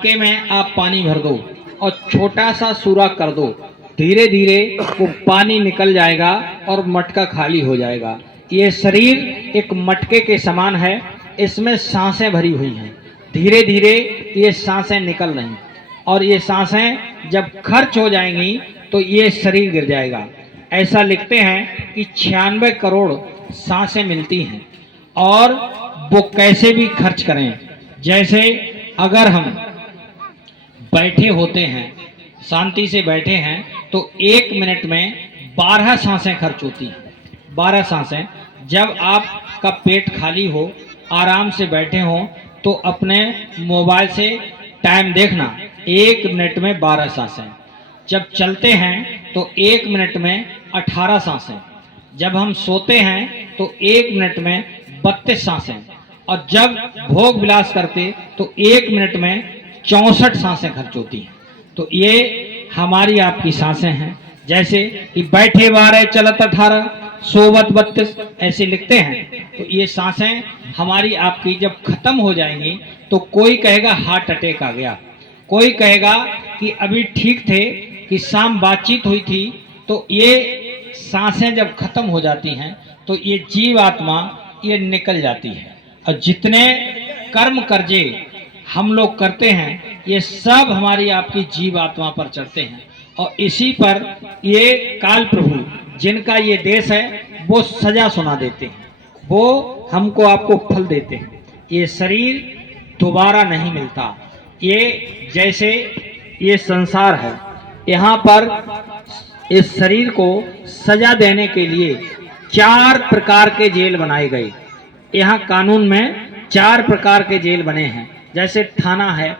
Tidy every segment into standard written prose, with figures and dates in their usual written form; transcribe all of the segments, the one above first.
मटके में आप पानी भर दो और छोटा सा सुराख कर दो, धीरे धीरे वो पानी निकल जाएगा और मटका खाली हो जाएगा। ये शरीर एक मटके के समान है, इसमें सांसें भरी हुई हैं, धीरे धीरे ये सांसें निकल रही, और ये सांसें जब खर्च हो जाएंगी तो ये शरीर गिर जाएगा। ऐसा लिखते हैं कि 96 करोड़ सांसें मिलती हैं, और वो कैसे भी खर्च करें। जैसे अगर हम बैठे होते हैं, शांति से बैठे हैं, तो 1 मिनट में 12 सांसें खर्च होती हैं। 12 सांसें। जब आपका पेट खाली हो, आराम से बैठे हों, तो अपने मोबाइल से टाइम देखना, 1 मिनट में 12 सांसें। जब चलते हैं तो 1 मिनट में 18 सांसें। जब हम सोते हैं तो 1 मिनट में 32 सांसें, और जब भोग विलास करते तो 1 मिनट में 64 सांसें खर्च होती हैं। तो ये हमारी आपकी सांसें हैं। जैसे कि बैठे 12, चलत 18, सोवत 32, ऐसे लिखते हैं। तो ये सांसें हमारी आपकी जब खत्म हो जाएंगी तो कोई कहेगा हार्ट अटैक आ गया, कोई कहेगा कि अभी ठीक थे, कि शाम बातचीत हुई थी। तो ये सांसें जब खत्म हो जाती हैं तो ये जीव आत्मा ये निकल जाती है। और जितने कर्म कर्जे हम लोग करते हैं, ये सब हमारी आपकी जीव आत्मा पर चढ़ते हैं, और इसी पर ये काल प्रभु जिनका ये देश है वो सजा सुना देते हैं, वो हमको आपको फल देते हैं। ये शरीर दोबारा नहीं मिलता। ये जैसे ये संसार है, यहाँ पर इस शरीर को सजा देने के लिए 4 प्रकार के जेल बनाए गए। यहाँ कानून में 4 प्रकार के जेल बने हैं। जैसे थाना है,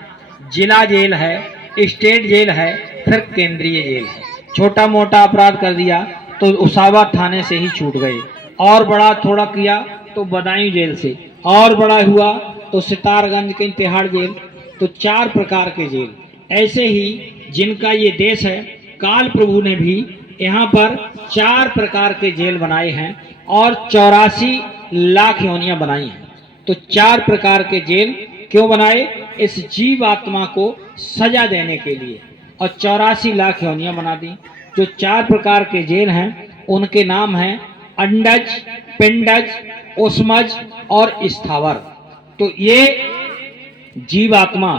जिला जेल है, स्टेट जेल है, फिर केंद्रीय जेल है। छोटा मोटा अपराध कर दिया तो उसावा थाने से ही छूट गए, और बड़ा थोड़ा किया तो बदायूं जेल से, और बड़ा हुआ तो सितारगंज के तिहाड़ जेल। तो 4 प्रकार के जेल। ऐसे ही जिनका ये देश है, काल प्रभु ने भी यहाँ पर 4 प्रकार के जेल बनाए हैं, और 84 लाख योनियां बनाई हैं। तो 4 प्रकार के जेल क्यों बनाए? इस जीव आत्मा को सजा देने के लिए, और 84 लाख योनियां बना दी। जो 4 प्रकार के जेल हैं उनके नाम हैं अंडज, पिंडज, उष्मज और स्थावर। तो ये जीव आत्मा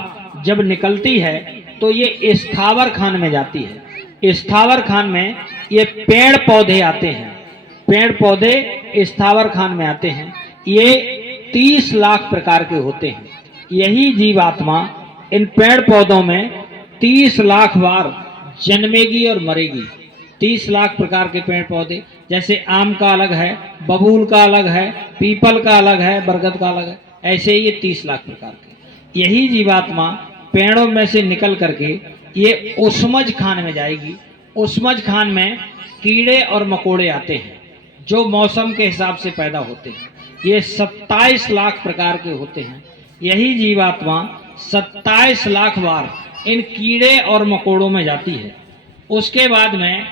जब निकलती है तो ये स्थावर खान में जाती है। स्थावर खान में ये पेड़ पौधे आते हैं, पेड़ पौधे स्थावर खान में आते हैं। ये 30 लाख प्रकार के होते हैं। यही जीवात्मा इन पेड़ पौधों में 30 लाख बार जन्मेगी और मरेगी। 30 लाख प्रकार के पेड़ पौधे, जैसे आम का अलग है, बबूल का अलग है, पीपल का अलग है, बरगद का अलग है, ऐसे ये 30 लाख प्रकार के। यही जीवात्मा पेड़ों में से निकल करके ये उष्मज खान में जाएगी। उष्मज खान में कीड़े और मकोड़े आते हैं जो मौसम के हिसाब से पैदा होते हैं। ये 27 लाख प्रकार के होते हैं। यही जीवात्मा 27 लाख बार इन कीड़े और मकोड़ों में जाती है। उसके बाद में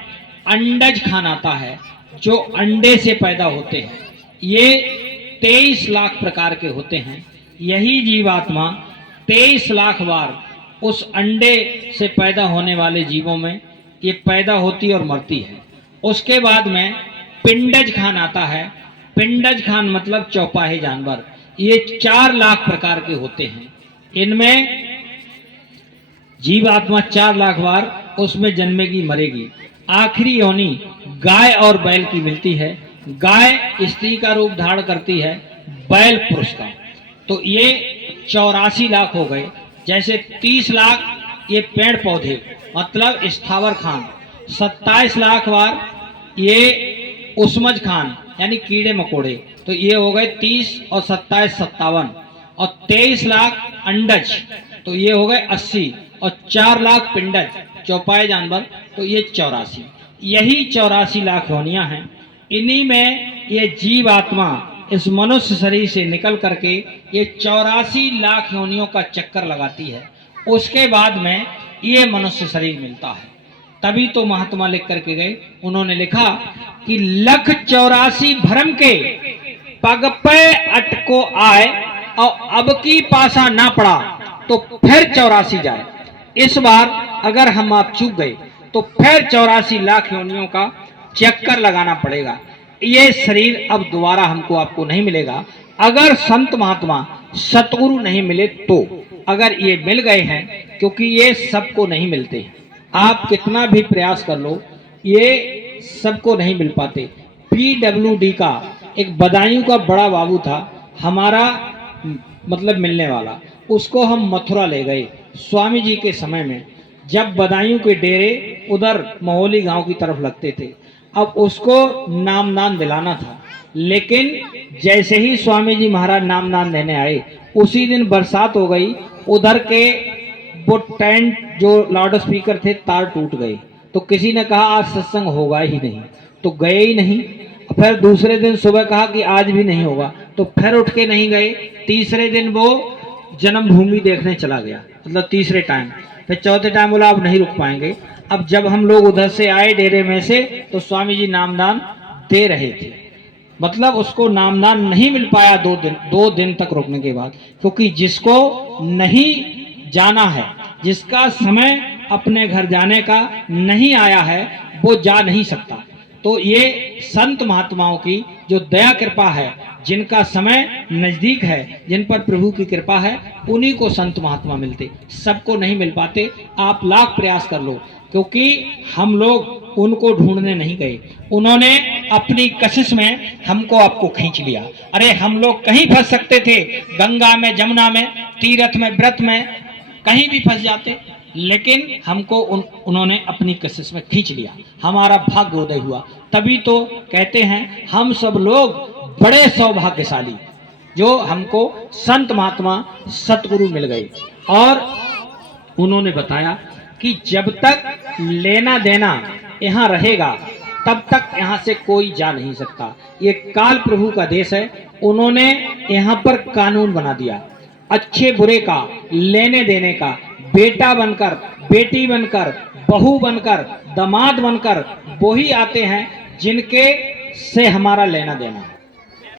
अंडज खान आता है जो अंडे से पैदा होते हैं। ये 23 लाख प्रकार के होते हैं। यही जीवात्मा 23 लाख बार उस अंडे से पैदा होने वाले जीवों में ये पैदा होती और मरती है। उसके बाद में पिंडज खान आता है। पिंडज खान मतलब चौपाहे जानवर। ये 4 लाख प्रकार के होते हैं। इनमें जीवात्मा 4 लाख बार उसमें जन्मेगी, मरेगी। आखिरी योनि गाय और बैल की मिलती है। गाय स्त्री का रूप धारण करती है, बैल पुरुष का। तो ये 84 लाख हो गए। जैसे 30 लाख ये पेड़ पौधे मतलब स्थावर खान, 27 लाख बार ये उष्मज खान यानी कीड़े मकोड़े। तो ये हो गए 30 और 27 57, और 23 लाख अंडज तो ये हो गए 80, और 4 लाख पिंडज चौपाए जानवर तो ये 84। यही 84 लाख योनियां हैं। इन्हीं में ये जीव आत्मा इस मनुष्य शरीर से निकल करके ये 84 लाख योनियों का चक्कर लगाती है। उसके बाद में ये मनुष्य शरीर मिलता है। तभी तो महात्मा लिख करके गए, उन्होंने लिखा कि 184 भरम के पग पे अटको आए और अब की पासा ना पड़ा, तो फिर 84 जाए। इस बार अगर हम आप चूक गए तो फिर 84 लाख योनियों का चक्कर लगाना पड़ेगा। ये शरीर अब दोबारा हमको आपको नहीं मिलेगा अगर संत महात्मा सतगुरु नहीं मिले तो। अगर ये मिल गए हैं, क्योंकि ये सबको नहीं मिलते, आप कितना भी प्रयास कर लो ये सबको नहीं मिल पाते। PWD का एक बदायूं का बड़ा बाबू था हमारा, मतलब मिलने वाला, उसको हम मथुरा ले गए स्वामी जी के समय में, जब बदायूं के डेरे उधर महोली गांव की तरफ लगते थे। अब उसको नामदान दिलाना था, लेकिन जैसे ही स्वामी जी महाराज नामदान देने आए उसी दिन बरसात हो गई। उधर के वो टेंट जो लाउड स्पीकर थे तार टूट गए, तो किसी ने कहा आज सत्संग होगा ही नहीं, तो गए ही नहीं। फिर दूसरे दिन सुबह कहा कि आज भी नहीं होगा, तो फिर उठ के नहीं गए। तीसरे दिन वो जन्मभूमि देखने चला गया, मतलब तीसरे टाइम। फिर चौथे टाइम बोला अब नहीं रुक पाएंगे। अब जब हम लोग उधर से आए डेरे में से, तो स्वामी जी नामदान दे रहे थे, मतलब उसको नामदान नहीं मिल पाया 2 दिन तक रुकने के बाद, क्योंकि जिसको नहीं जाना है, जिसका समय अपने घर जाने का नहीं आया है, वो जा नहीं सकता। तो ये संत महात्माओं की जो दया कृपा है, जिनका समय नजदीक है, जिन पर प्रभु की कृपा है, उन्हीं को संत महात्मा मिलते, सबको नहीं मिल पाते। आप लाख प्रयास कर लो, क्योंकि हम लोग उनको ढूंढने नहीं गए, उन्होंने अपनी कशिश में हमको आपको खींच लिया। अरे हम लोग कहीं फंस सकते थे, गंगा में, जमुना में, तीर्थ में, व्रत में, कहीं भी फंस जाते, लेकिन हमको उन्होंने अपनी कशिश में खींच लिया। हमारा भाग्योदय हुआ। तभी तो कहते हैं हम सब लोग बड़े सौभाग्यशाली, जो हमको संत महात्मा सतगुरु मिल गए। और उन्होंने बताया कि जब तक लेना देना यहाँ रहेगा तब तक यहाँ से कोई जा नहीं सकता। ये काल प्रभु का देश है। उन्होंने यहाँ पर कानून बना दिया, अच्छे बुरे का, लेने देने का, बेटा बनकर, बेटी बनकर, बहू बनकर, दामाद बनकर, वो ही आते हैं जिनके से हमारा लेना देना है।